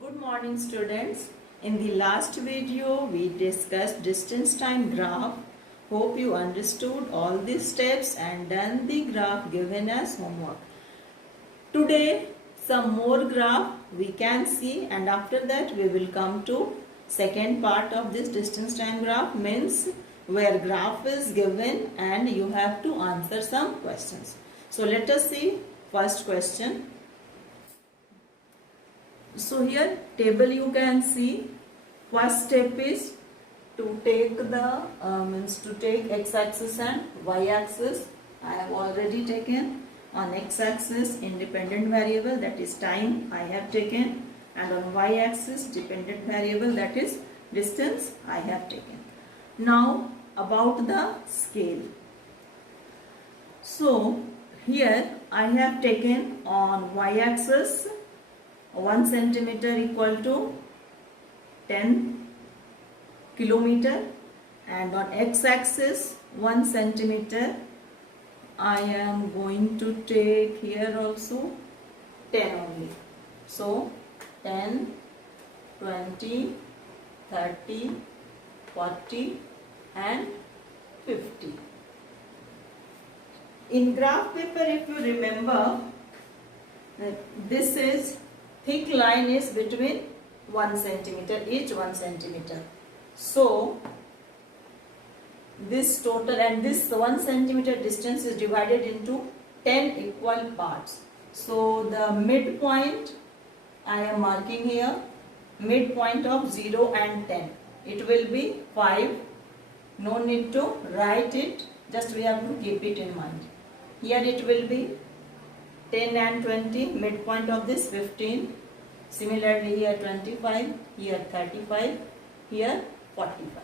Good morning students. In the last video we discussed distance time graph. Hope you understood all the steps and done the graph given as homework. Today some more graph we can see, and after that we will come to second part of this distance time graph, means where graph is given and you have to answer some questions. So let us see first question. So here table you can see, first step is to take the x-axis and y-axis. I have already taken. On x-axis independent variable, that is time, I have taken, and on y-axis dependent variable, that is distance, I have taken. Now about the scale. So here I have taken on y-axis 1 centimeter equal to 10 kilometer, and on x-axis 1 centimeter I am going to take here also 10 only. So 10, 20, 30, 40 and 50. In graph paper, if you remember, this is thick line is between 1 centimeter, each 1 centimeter. So this total and this 1 centimeter distance is divided into 10 equal parts. So the midpoint I am marking here, midpoint of 0 and 10. It will be 5. No need to write it, just we have to keep it in mind. Here it will be 10 and 20, midpoint of this 15. Similarly here 25, here 35, here 45.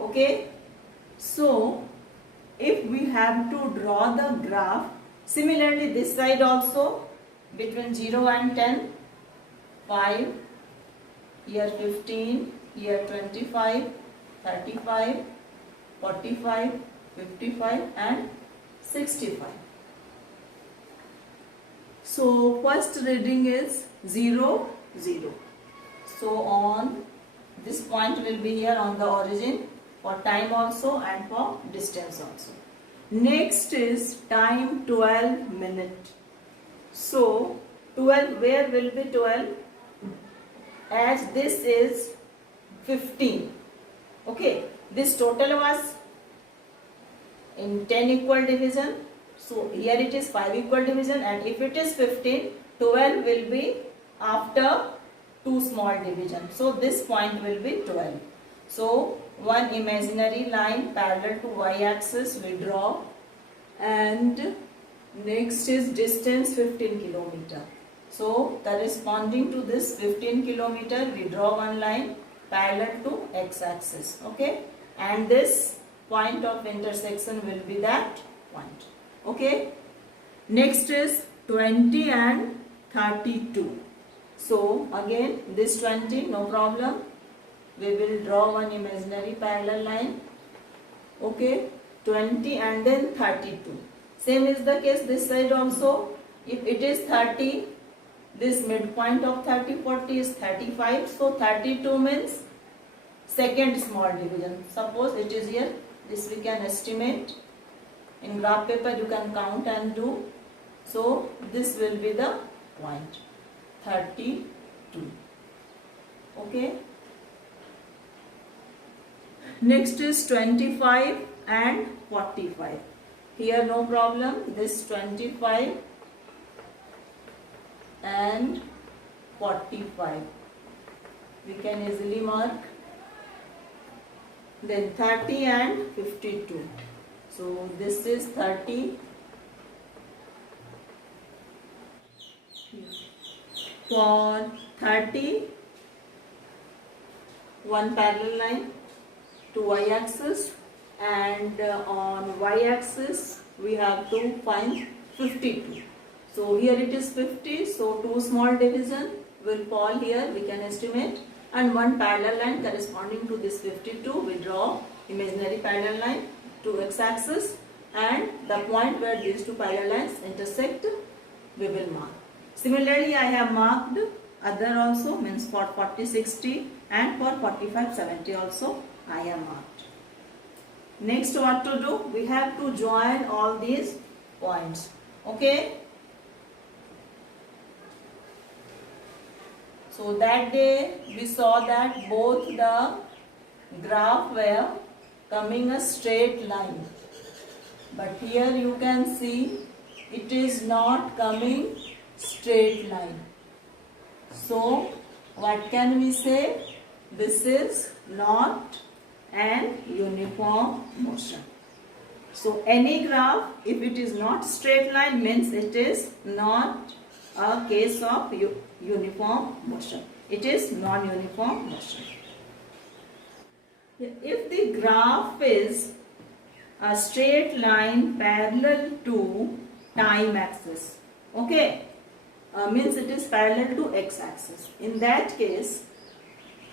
Okay. So if we have to draw the graph, similarly this side also between 0 and 10, 5, here 15, here 25, 35, 45, 55 and 65. So first reading is 0, 0. So on this point will be here on the origin for time also and for distance also. Next is time 12 minutes. So 12, where will be 12? As this is 15. Okay, this total was in 10 equal division. So here it is 5 equal division, and if it is 15, 12 will be after 2 small division. So this point will be 12. So one imaginary line parallel to y-axis we draw, and next is distance 15 kilometer. So corresponding to this 15 kilometer we draw one line parallel to x-axis. Okay, and this point of intersection will be that point. Okay, next is 20 and 32. So again this 20, no problem, we will draw one imaginary parallel line. Okay, 20 and then 32. Same is the case this side also. If it is 30, this midpoint of 30, 40 is 35. So 32 means second small division. Suppose it is here, this we can estimate. In graph paper you can count and do. So this will be the point 32. Okay. Next is 25 and 45. Here no problem. This 25 and 45 we can easily mark. Then 30 and 52. So this is 30. For 30, one parallel line to y-axis, and on y-axis we have to find 52. So here it is 50, so 2 small division will fall here, we can estimate, and one parallel line corresponding to this 52 we draw imaginary parallel line to x-axis, and the point where these two parallel lines intersect we will mark. Similarly, I have marked other also, means for 40 60 and for 45 70 also I am marked. Next, what to do? We have to join all these points. Okay. So that day we saw that both the graph were coming a straight line. But here you can see it is not coming straight line. So what can we say? This is not an uniform motion. So any graph, if it is not straight line, means it is not a case of uniform motion. It is non-uniform motion. If the graph is a straight line parallel to time axis, okay, means it is parallel to x-axis. In that case,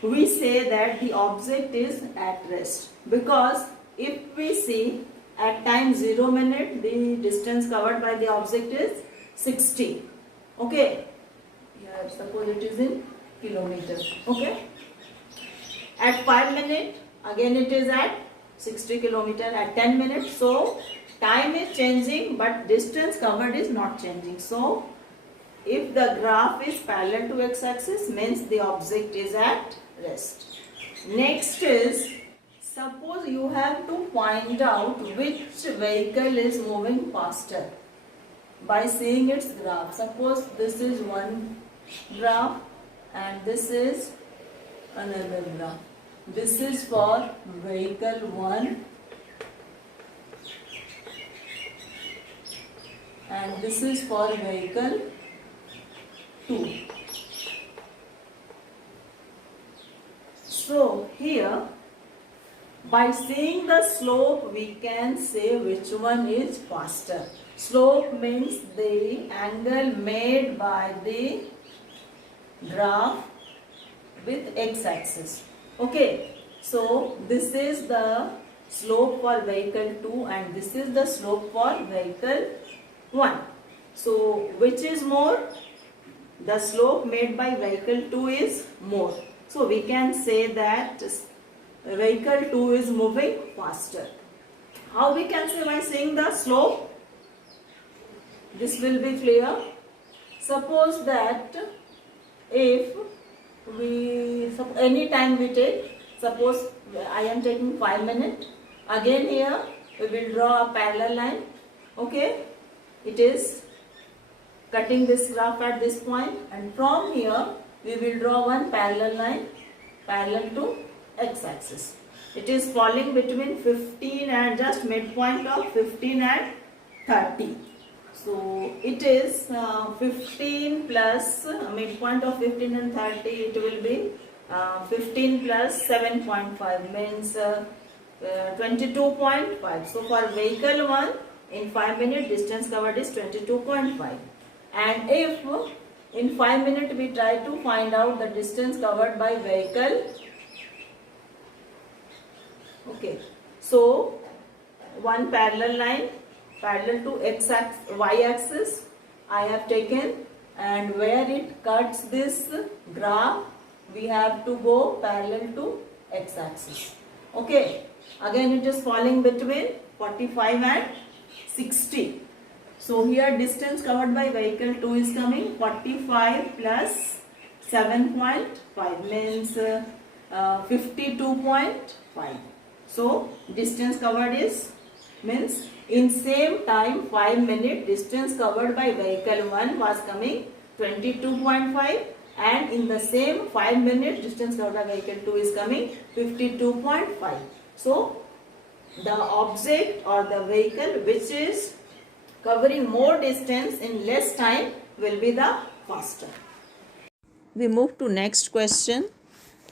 we say that the object is at rest, because if we see at time 0 minute, the distance covered by the object is 60. Okay, here suppose it is in kilometers. Okay, at 5 minutes, again it is at 60 kilometer. At 10 minutes, so time is changing but distance covered is not changing. So if the graph is parallel to x-axis, means the object is at rest. Next is, suppose you have to find out which vehicle is moving faster by seeing its graph. Suppose this is one graph and this is another graph. This is for vehicle 1 and this is for vehicle 2. So here, by seeing the slope, we can say which one is faster. Slope means the angle made by the graph with x-axis. Okay, so this is the slope for vehicle 2 and this is the slope for vehicle 1. So which is more? The slope made by vehicle 2 is more. So we can say that vehicle 2 is moving faster. How we can say? By seeing the slope? This will be clear. Suppose that if any time we take, suppose I am taking 5 minutes, again here we will draw a parallel line. Okay, it is cutting this graph at this point, and from here we will draw one parallel line parallel to x-axis. It is falling between 15 and just midpoint of 15 and 30. So it is 15 plus midpoint of 15 and 30, it will be 15 plus 7.5 means 22.5. So for vehicle 1, in 5 minutes distance covered is 22.5. And if in 5 minutes we try to find out the distance covered by vehicle, okay, so one parallel line parallel to y-axis I have taken, and where it cuts this graph we have to go parallel to x-axis. Okay, again it is falling between 45 and 60. So here distance covered by vehicle 2 is coming 45 plus 7.5 means 52.5. So distance covered is means in same time 5 minute distance covered by vehicle 1 was coming 22.5, and in the same 5 minutes distance covered by vehicle 2 is coming 52.5. So the object or the vehicle which is covering more distance in less time will be the faster. We move to next question.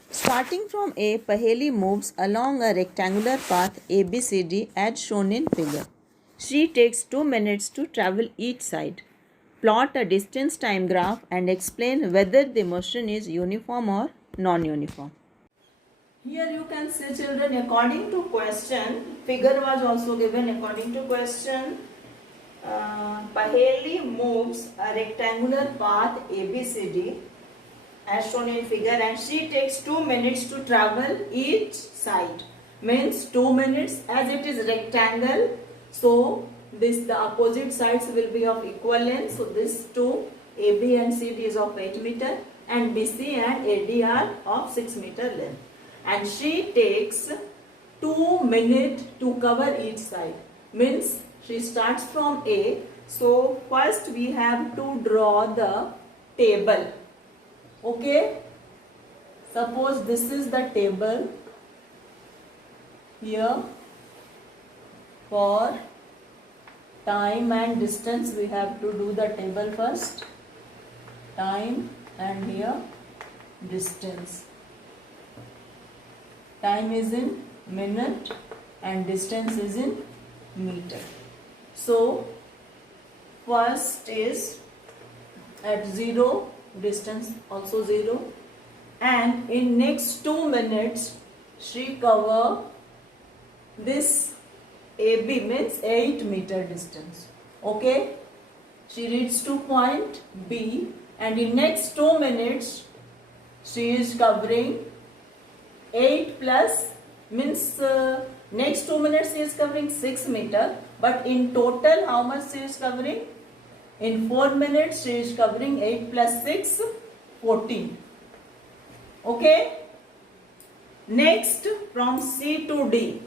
Starting from A, Paheli moves along a rectangular path ABCD as shown in figure. She takes 2 minutes to travel each side. Plot a distance time graph and explain whether the motion is uniform or non-uniform. Here you can see, children, according to question, figure was also given. According to question, Paheli moves a rectangular path ABCD as shown in figure, and she takes 2 minutes to travel each side. Means 2 minutes, as it is rectangle, so the opposite sides will be of equal length. So this two, AB and CD is of 8 meter, and BC and AD are of 6 meter length. And she takes 2 minutes to cover each side. Means she starts from A. So first we have to draw the table. Okay. Suppose this is the table. Here for time and distance we have to do the table first. Time and here distance. Time is in minute and distance is in meter. So first is at 0, distance also 0, and in next 2 minutes she cover this AB, means 8 meter distance. Okay, she reaches to point B, and in next 2 minutes she is covering 8 plus, means next 2 minutes she is covering 6 meter, but in total how much she is covering? In 4 minutes she is covering 8 plus 6, 14. Okay. Next from C to D.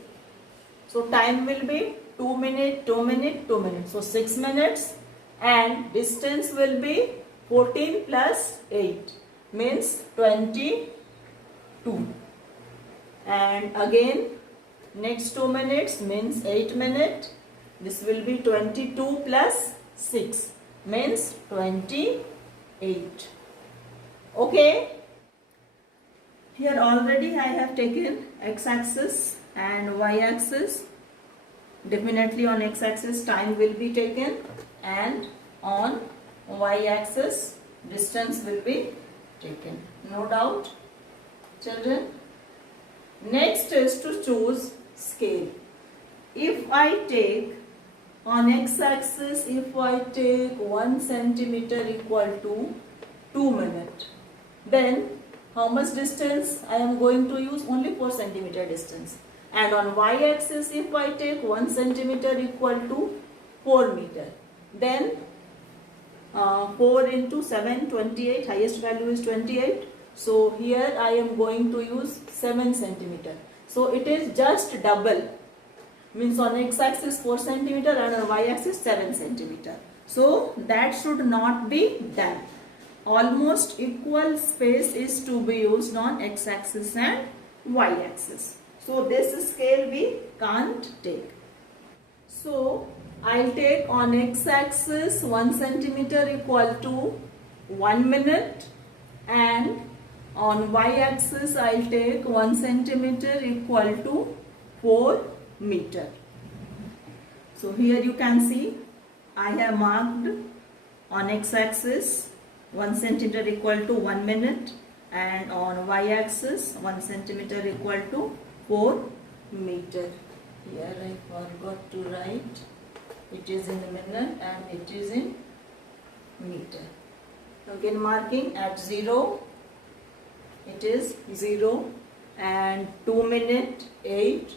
So time will be 2 minutes, 2 minutes, 2 minutes. So 6 minutes, and distance will be 14 plus 8, means 22. And again next 2 minutes means 8 minutes. This will be 22 plus 6, means 28. Okay. Here already I have taken x-axis and y-axis. Definitely on x-axis time will be taken, and on y-axis distance will be taken. No doubt, children. Next is to choose scale. If I take on x-axis, if I take 1 centimeter equal to 2 minutes, then how much distance I am going to use? Only 4 centimeter distance. And on y-axis, if I take 1 centimeter equal to 4 meter, then 4 into 7, 28, highest value is 28. So here I am going to use 7 centimeter. So it is just double. Means on x-axis 4 centimeter and on y-axis 7 centimeter. So that should not be done. Almost equal space is to be used on x-axis and y-axis. So this scale we can't take. So I'll take on x-axis 1 centimeter equal to 1 minute, and on y-axis I'll take 1 centimeter equal to 4 meter. So here you can see I have marked on x-axis 1 centimeter equal to 1 minute, and on y-axis 1 centimeter equal to 4 meter. Here I forgot to write. It is in minute and it is in meter. Again marking at 0. It is 0, and 2 minute 8.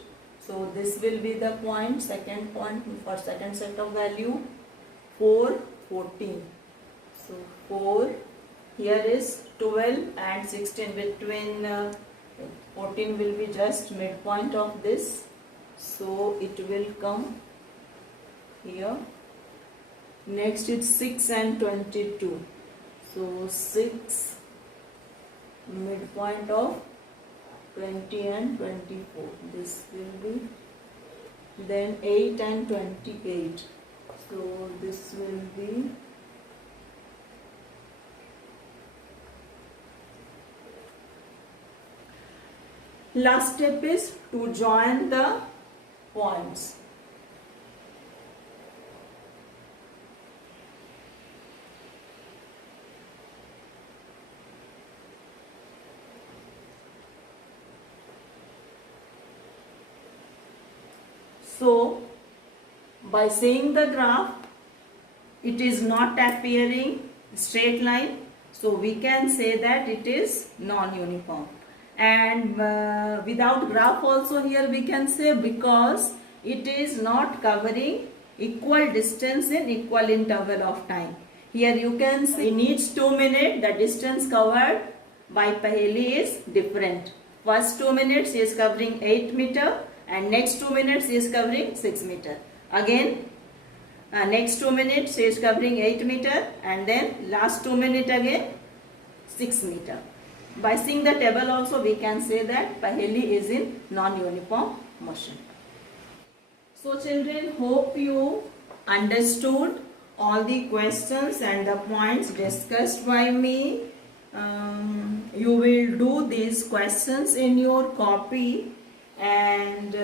So this will be the point, second point for second set of value. 4, 14. So 4, here is 12 and 16, between 14 will be just midpoint of this. So it will come here. Next it's 6 and 22. So 6, midpoint of 20 and 24. This will be. Then 8 and 28. So this will be. Last step is to join the points. So by seeing the graph, it is not appearing straight line. So we can say that it is non-uniform. And without graph also here we can say, because it is not covering equal distance in equal interval of time. Here you can see in each 2 minutes the distance covered by Paheli is different. First 2 minutes is covering 8 meter and next 2 minutes is covering 6 meter. Again next 2 minutes is covering 8 meter and then last 2 minutes again 6 meter. By seeing the table also we can say that Paheli is in non-uniform motion. So children, hope you understood all the questions and the points discussed by me. You will do these questions in your copy, and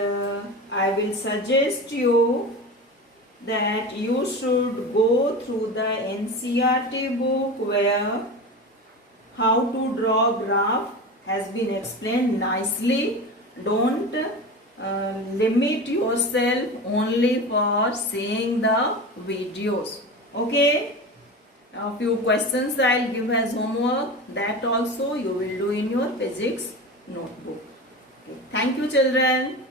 I will suggest you that you should go through the NCERT book where how to draw graph has been explained nicely. Don't limit yourself only for seeing the videos. Okay? A few questions I will give as homework. That also you will do in your physics notebook. Okay. Thank you children.